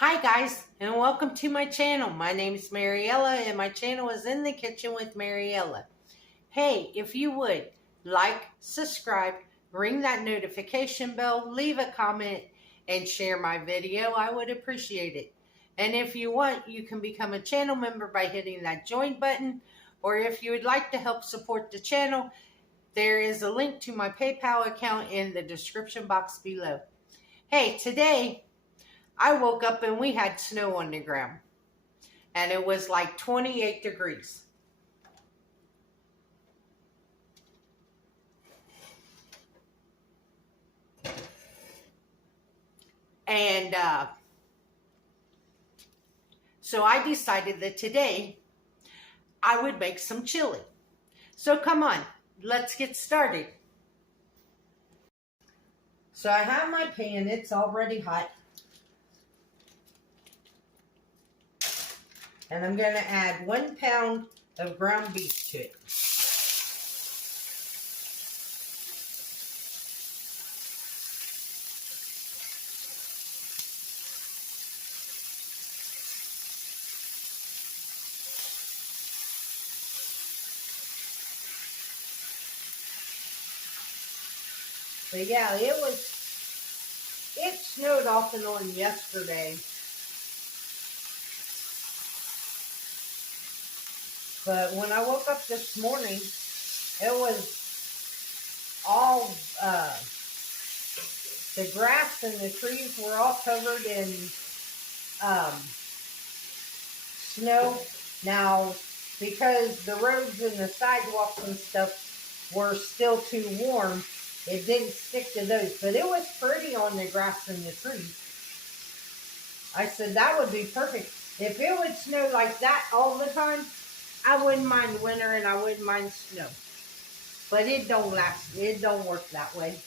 Hi guys, and welcome to my channel. My name is Mariella, and my channel is In the Kitchen with Mariella. Hey, if you would, like, subscribe, ring that notification bell, leave a comment, and share my video, I would appreciate it. And if you want, you can become a channel member by hitting that join button, or if you would like to help support the channel, there is a link to my PayPal account in the description box below. Hey, today, I woke up and we had snow on the ground. And it was like 28 degrees. And so I decided that today I would make some chili. So come on, let's get started. So I have my pan, it's already hot. And I'm going to add 1 pound of ground beef to it. But yeah, it snowed off and on yesterday. But when I woke up this morning, it was all, the grass and the trees were all covered in snow. Now, because the roads and the sidewalks and stuff were still too warm, it didn't stick to those. But it was pretty on the grass and the trees. I said that would be perfect. If it would snow like that all the time, I wouldn't mind winter and I wouldn't mind snow. But it don't last. It don't work that way.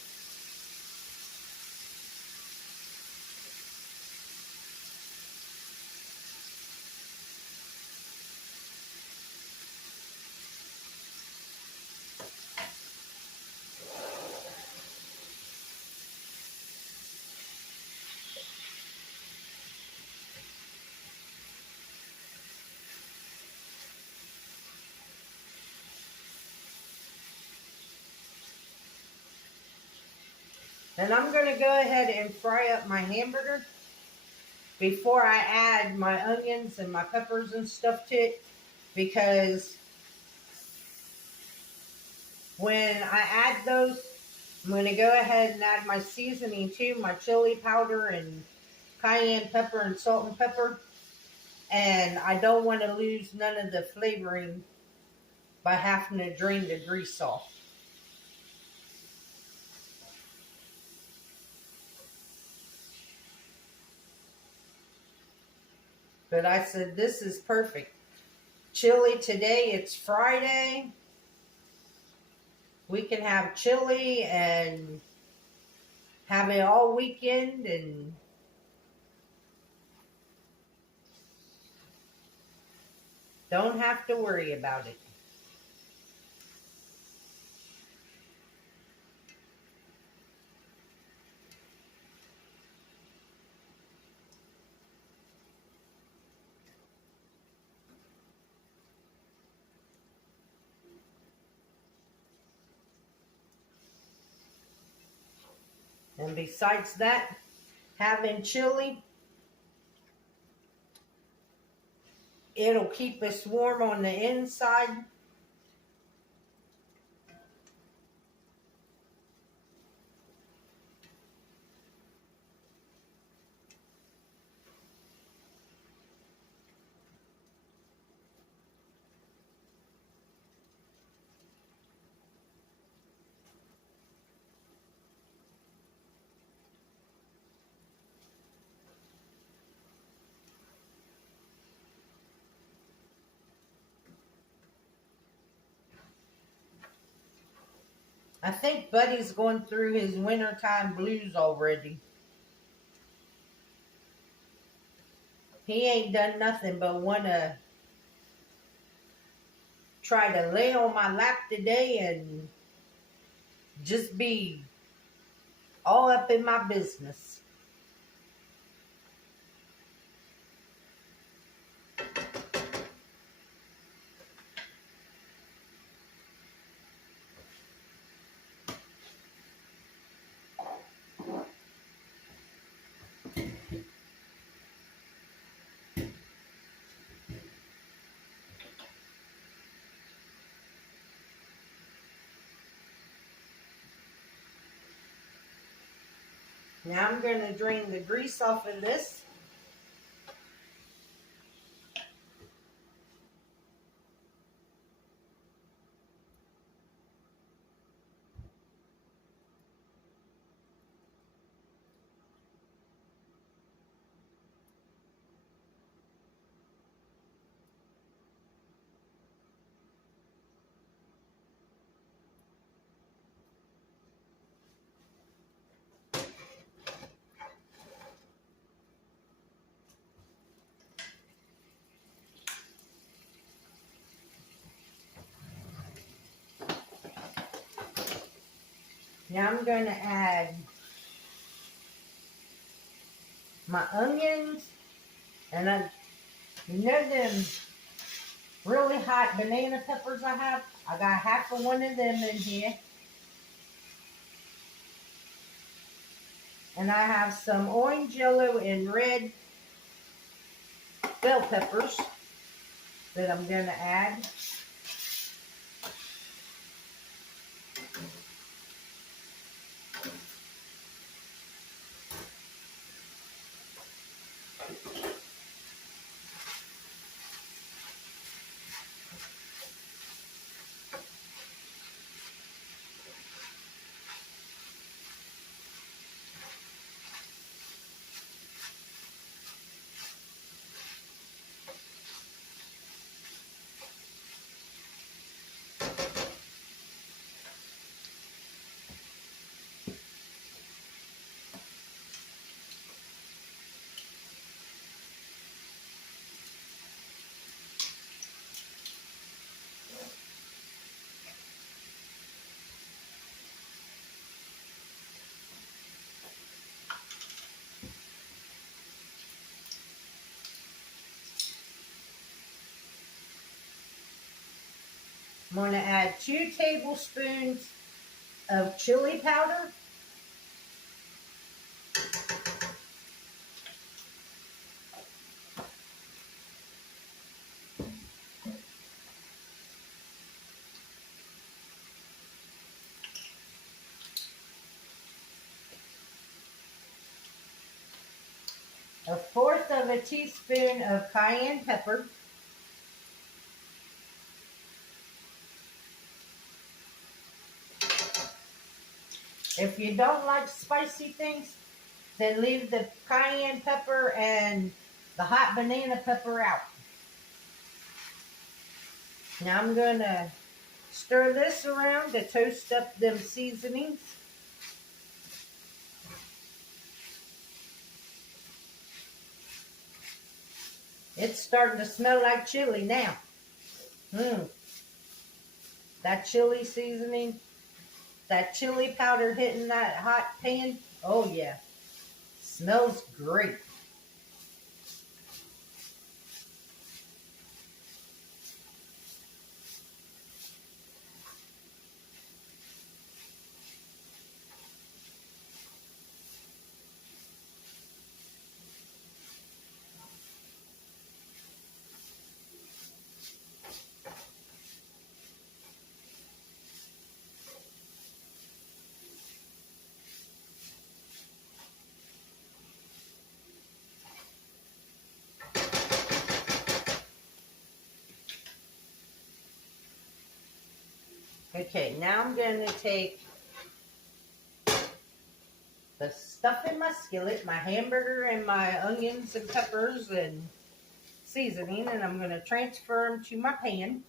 And I'm going to go ahead and fry up my hamburger before I add my onions and my peppers and stuff to it. Because when I add those, I'm going to go ahead and add my seasoning too, my chili powder and cayenne pepper and salt and pepper. And I don't want to lose none of the flavoring by having to drain the grease off. But I said, this is perfect. Chili today, it's Friday. We can have chili and have it all weekend and don't have to worry about it. And besides that, having chili, it'll keep us warm on the inside. I think Buddy's going through his wintertime blues already. He ain't done nothing but want to try to lay on my lap today and just be all up in my business. Now I'm going to drain the grease off of this. Now I'm going to add my onions, and you know them really hot banana peppers I have? I got half of one of them in here. And I have some orange, yellow, and red bell peppers that I'm going to add. I'm going to add 2 tablespoons of chili powder. A 1/4 of a teaspoon of cayenne pepper. If you don't like spicy things, then leave the cayenne pepper and the hot banana pepper out. Now I'm going to stir this around to toast up them seasonings. It's starting to smell like chili now. That chili seasoning, that chili powder hitting that hot pan. Oh yeah, smells great. Okay, now I'm going to take the stuff in my skillet, my hamburger and my onions and peppers and seasoning, and I'm going to transfer them to my pan.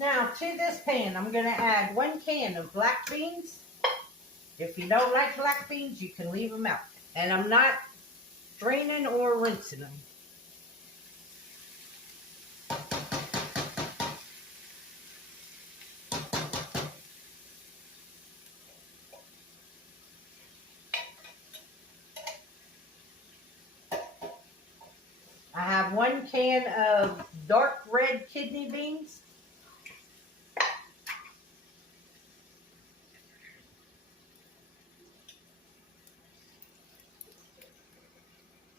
Now to this pan, I'm going to add 1 can of black beans. If you don't like black beans, you can leave them out. And I'm not draining or rinsing them. 1 can of dark red kidney beans.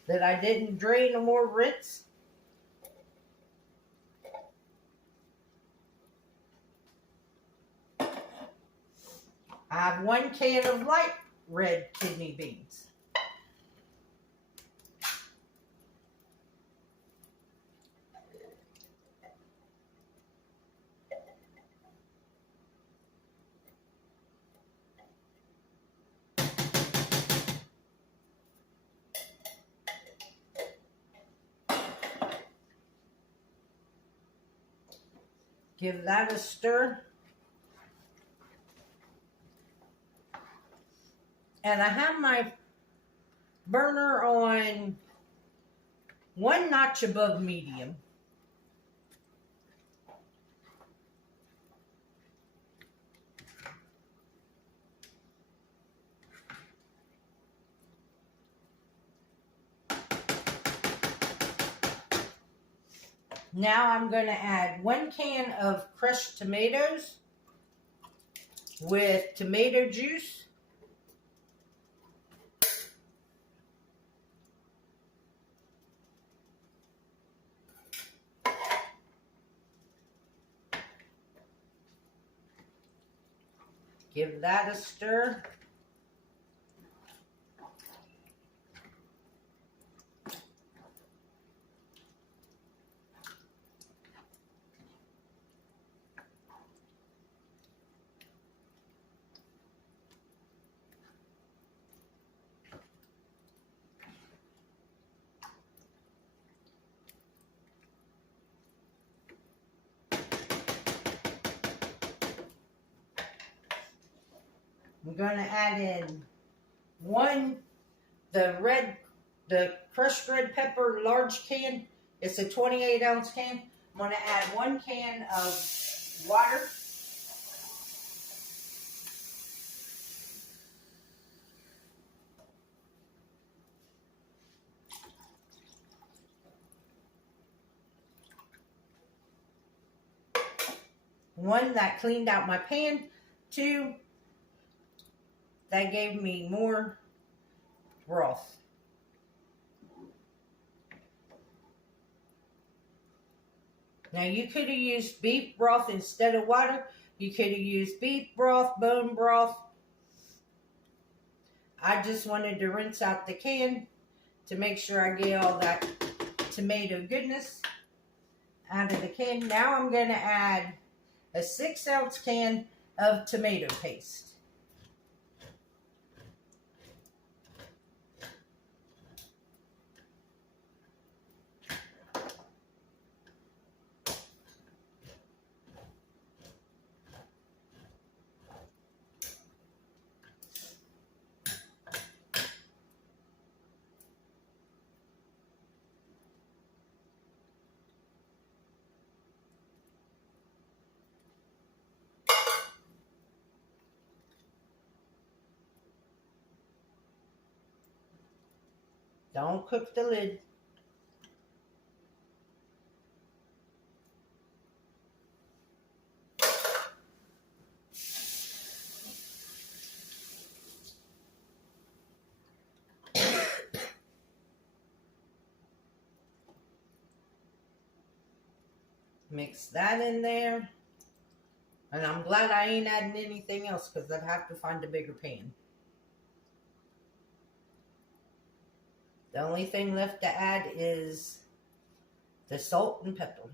That I didn't drain or rinse. I have 1 can of light red kidney beans. Give that a stir. And I have my burner on 1 notch above medium. Now I'm going to add 1 can of crushed tomatoes with tomato juice. Give that a stir. I'm going to add in the crushed red pepper large can. It's a 28-ounce can. I'm going to add 1 can of water. One, that cleaned out my pan. 2, that gave me more broth. Now you could have used beef broth instead of water. You could have used beef broth, bone broth. I just wanted to rinse out the can to make sure I get all that tomato goodness out of the can. Now I'm going to add a 6-ounce can of tomato paste. Don't cook the lid. Mix that in there. And I'm glad I ain't adding anything else because I'd have to find a bigger pan. The only thing left to add is the salt and pepper.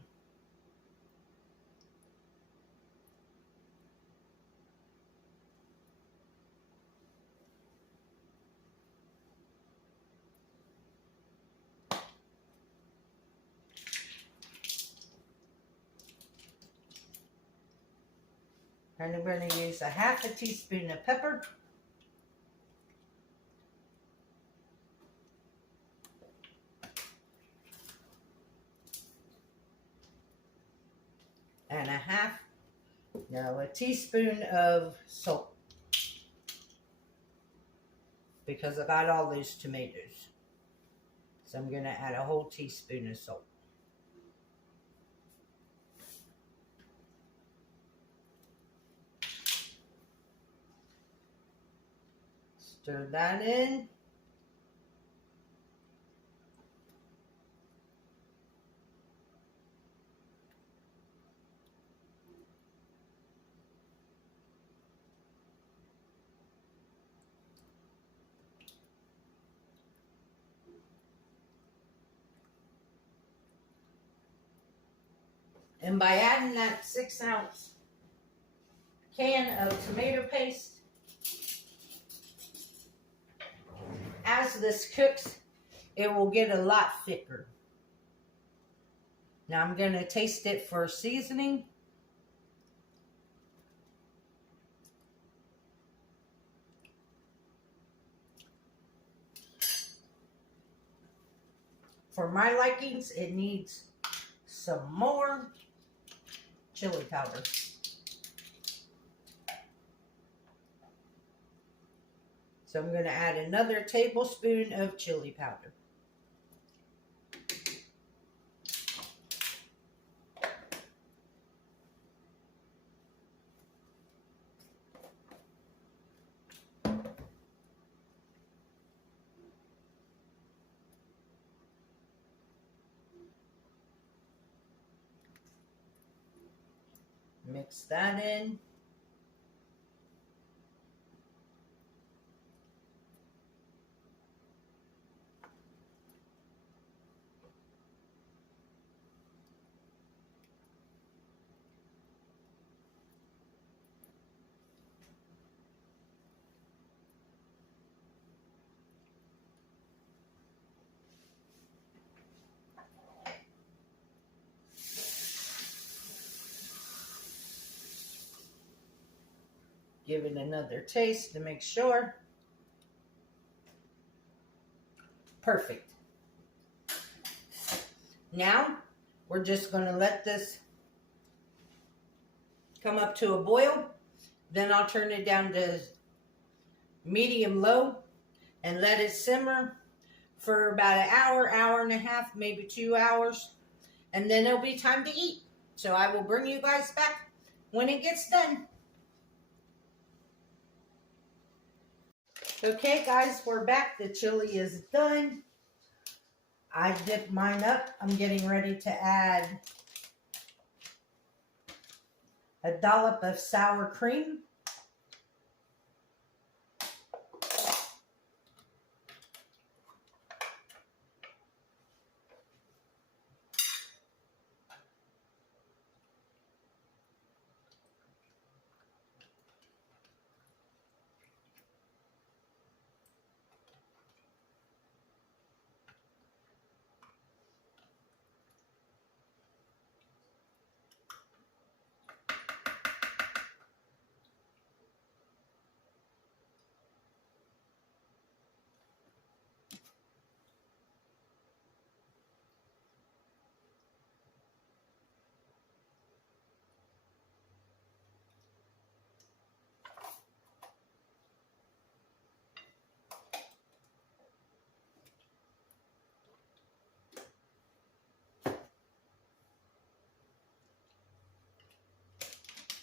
And I'm going to use a 1/2 teaspoon of pepper. And a teaspoon of salt. Because I got all those tomatoes. So I'm going to add a whole teaspoon of salt. Stir that in. And by adding that 6-ounce can of tomato paste, as this cooks, it will get a lot thicker. Now I'm going to taste it for seasoning. For my likings, it needs some more chili powder. So I'm going to add another tablespoon of chili powder. Mix that in. Give it another taste to make sure. Perfect. Now, we're just going to let this come up to a boil. Then I'll turn it down to medium-low and let it simmer for about an hour, hour and a half, maybe 2 hours. And then it'll be time to eat. So I will bring you guys back when it gets done. Okay guys, we're back. The chili is done. I dipped mine up. I'm getting ready to add a dollop of sour cream.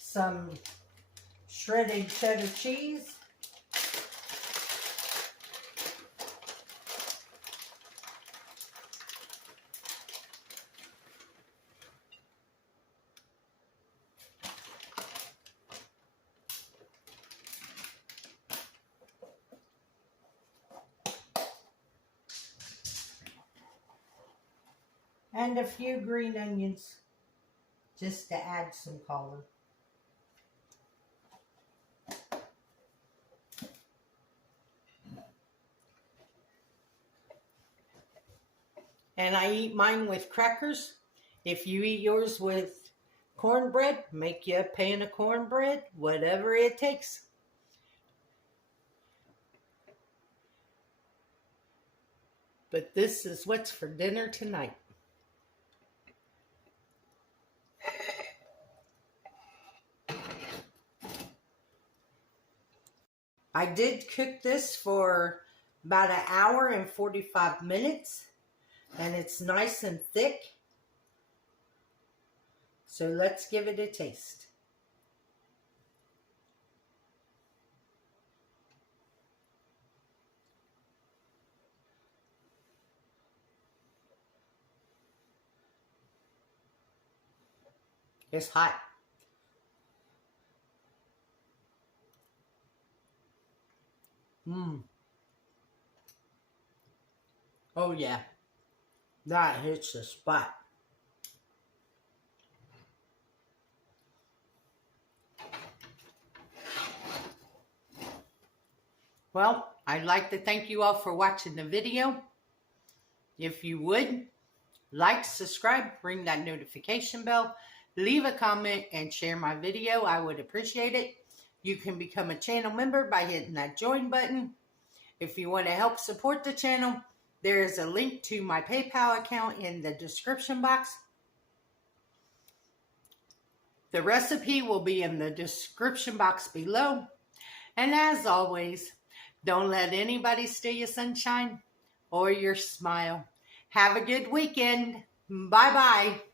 Some shredded cheddar cheese. And a few green onions just to add some color. And I eat mine with crackers. If you eat yours with cornbread, make you a pan of cornbread, whatever it takes. But this is what's for dinner tonight. I did cook this for about an hour and 45 minutes. And it's nice and thick. So let's give it a taste. It's hot. Oh yeah, that hits the spot. Well, I'd like to thank you all for watching the video. If you would, like, subscribe, ring that notification bell, leave a comment, and share my video. I would appreciate it. You can become a channel member by hitting that join button. If you want to help support the channel, there is a link to my PayPal account in the description box. The recipe will be in the description box below. And as always, don't let anybody steal your sunshine or your smile. Have a good weekend. Bye-bye.